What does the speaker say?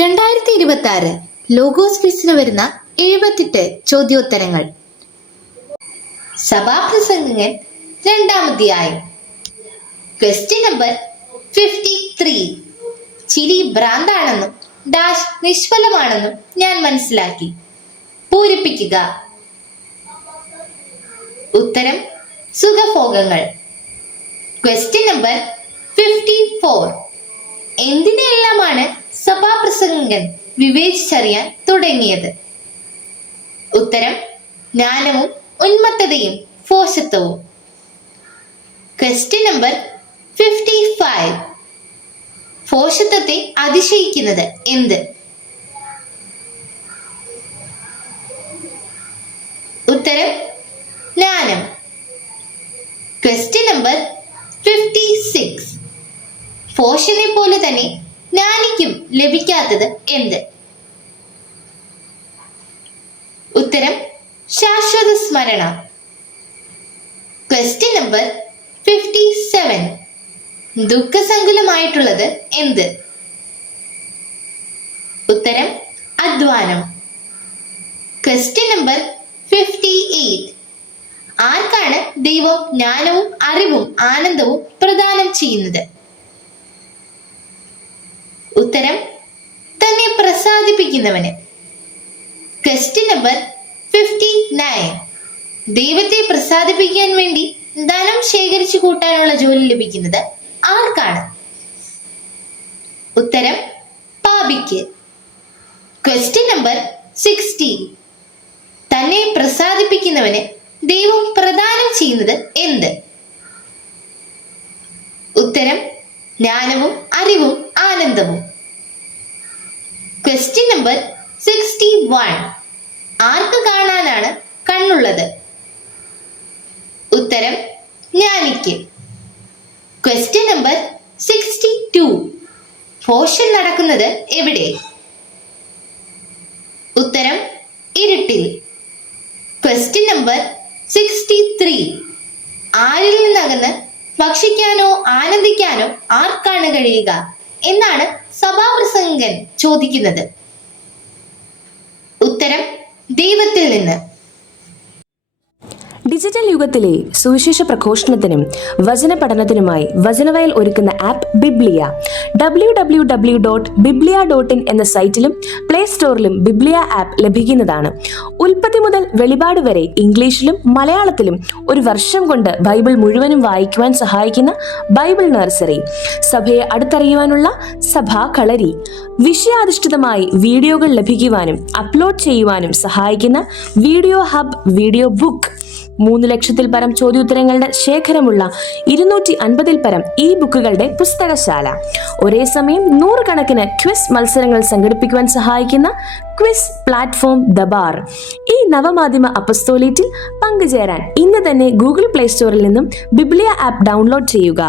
2026 logos ക്വിസിന് വരുന്ന 78 ചോദ്യോത്തരങ്ങൾ. സഭാപ്രസംഗൻ 2-ാം അധ്യായം. Question number 53. ചിരി ഭ്രാന്താണെന്നും ഡാഷ് നിഷ്ഫലമാണെന്നും ഞാൻ മനസ്സിലാക്കി. പൂരിപ്പിക്കുക. ഉത്തരം സുഖഭോഗങ്ങൾ. Question number 54. എന്തിനെല്ലാമാണ് സഭാപ്രസംഗൻ വിവേചിച്ചറിയാൻ തുടങ്ങിയത്? ഉത്തരം ജ്ഞാനവും ഉന്മത്തതയും ഭോഷത്വവും. Question number 55. ഭോഷത്വത്തെ അതിശയിക്കുന്നത് എന്ത്? ഉത്തരം ജ്ഞാനം. Question number 56. ഭോഷനെ പോലെ തന്നെ ജ്ഞാനിക്കും ലഭിക്കാത്തത് എന്ത്? ഉത്തരം ശാശ്വത സ്മരണ. Question number 57. ദുഃഖസങ്കുലമായിട്ടുള്ളത് എന്ത്? ഉത്തരം അധ്വാനം. Question number 58. ആർക്കാണ് ദൈവം ജ്ഞാനവും അറിവും ആനന്ദവും പ്രദാനം ചെയ്യുന്നത്? ഉത്തരം തന്നെ പ്രസാദിപ്പിക്കുന്നവന്. Question number 59. ദൈവത്തെ പ്രസാദിപ്പിക്കാൻ വേണ്ടി ധനം ശേഖരിച്ചു കൂട്ടാനുള്ള ജോലി ലഭിക്കുന്നത് ആർക്കാണ്? ഉത്തരം പാപിക്ക്. Question number 60. തന്നെ പ്രസാദിപ്പിക്കുന്നവന് ദൈവം പ്രദാനം ചെയ്യുന്നത് എന്ത്? ഉത്തരം ജ്ഞാനവും അറിവും ആനന്ദവും. Question number 61. ആർക്ക് കാണാനാണ് കണ്ണുള്ളത്? ഉത്തരം ജ്ഞാനിക്ക്. Question number 62. ഭോഷൻ നടക്കുന്നത് എവിടെ? ഉത്തരം ഇരുട്ടിൽ. Question number 63. ആരിൽ നിന്നകന്ന് ഭക്ഷിക്കാനോ ആനന്ദിക്കാനോ ആർക്കാണ് കഴിയുക എന്നാണ് സഭാപ്രസംഗൻ ചോദിക്കുന്നത്? ഉത്തരം ദൈവത്തിൽ നിന്ന്. ഡിജിറ്റൽ യുഗത്തിലെ സുവിശേഷ പ്രഘോഷണത്തിനും വചന പഠനത്തിനുമായി വചനവയൽ ഒരുക്കുന്ന ആപ്പ് ബിബ്ലിയ. www.biblia.in എന്ന സൈറ്റിലും പ്ലേ സ്റ്റോറിലും ബിബ്ലിയ ആപ്പ് ലഭിക്കുന്നതാണ്. ഉൽപ്പത്തി മുതൽ വെളിപാട് വരെ ഇംഗ്ലീഷിലും മലയാളത്തിലും ഒരു വർഷം കൊണ്ട് ബൈബിൾ മുഴുവനും വായിക്കുവാൻ സഹായിക്കുന്ന ബൈബിൾ നഴ്സറി, സഭയെ അടുത്തറിയുവാനുള്ള സഭാ കളരി, വിഷയാധിഷ്ഠിതമായി വീഡിയോകൾ ലഭിക്കുവാനും അപ്ലോഡ് ചെയ്യുവാനും സഹായിക്കുന്ന വീഡിയോ ഹബ്, വീഡിയോ ബുക്ക്, 3 ലക്ഷത്തിൽ പരം ചോദ്യോത്തരങ്ങളുടെ ശേഖരമുള്ള 250-ൽ പരം ഇ ബുക്കുകളുടെ പുസ്തകശാല, ഒരേ സമയം 100 കണക്കിന് ക്വിസ് മത്സരങ്ങൾ സംഘടിപ്പിക്കുവാൻ സഹായിക്കുന്ന ക്വിസ് പ്ലാറ്റ്ഫോം ദ ബാർ. ഈ നവമാധ്യമ അപ്പസ്തോലേറ്റിൽ പങ്കുചേരാൻ ഇന്ന് തന്നെ ഗൂഗിൾ പ്ലേ സ്റ്റോറിൽ നിന്നും ബിബ്ലിയ ആപ്പ് ഡൗൺലോഡ് ചെയ്യുക.